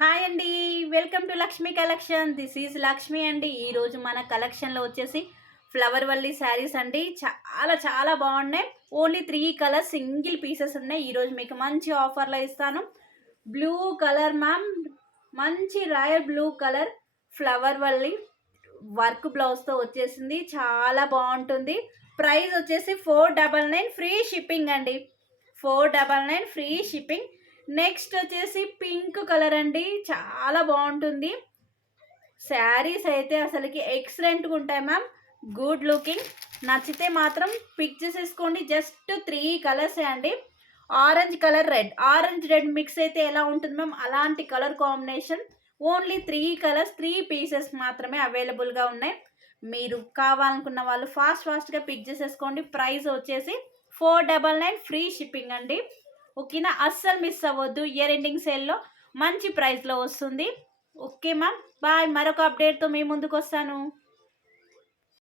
Hi అండి. Welcome to Lakshmi collection. This is Lakshmi అండి. ఈరోజు మన కలెక్షన్లో వచ్చేసి ఫ్లవర్ వల్లి శారీస్ అండి. చాలా చాలా బాగున్నాయి. ఓన్లీ 3 కలర్స్ సింగిల్ పీసెస్ ఉన్నాయి. ఈరోజు మీకు మంచి ఆఫర్లో ఇస్తాను. బ్లూ కలర్ మ్యామ్, మంచి రాయల్ బ్లూ కలర్ ఫ్లవర్ వల్లి వర్క్ బ్లౌజ్తో వచ్చేసింది. చాలా బాగుంటుంది. ప్రైస్ వచ్చేసి 499 ఫ్రీ షిప్పింగ్ అండి. 499 ఫ్రీ షిప్పింగ్. నెక్స్ట్ వచ్చేసి పింక్ కలర్ అండి. చాలా బాగుంటుంది. శారీస్ అయితే అసలుకి ఎక్సలెంట్గా ఉంటాయి మ్యామ్. Good looking. నచ్చితే మాత్రం పిక్ చేసేసుకోండి. జస్ట్ 3 కలర్సే అండి. Orange colour, red, orange red mix అయితే ఎలా ఉంటుంది మ్యామ్, అలాంటి colour combination. Only 3 colours, 3 pieces మాత్రమే అవైలబుల్గా ఉన్నాయి. మీరు కావాలనుకున్న వాళ్ళు ఫాస్ట్గా పిక్ చేసేసుకోండి. ప్రైస్ వచ్చేసి 499 ఫ్రీ షిప్పింగ్ అండి. ఓకేనా, అస్సలు మిస్ అవ్వద్దు. ఇయర్ ఎండింగ్ సేల్లో మంచి ప్రైస్లో వస్తుంది. Okay ma'am, bye. మరొక అప్డేట్తో మీ ముందుకు వస్తాను.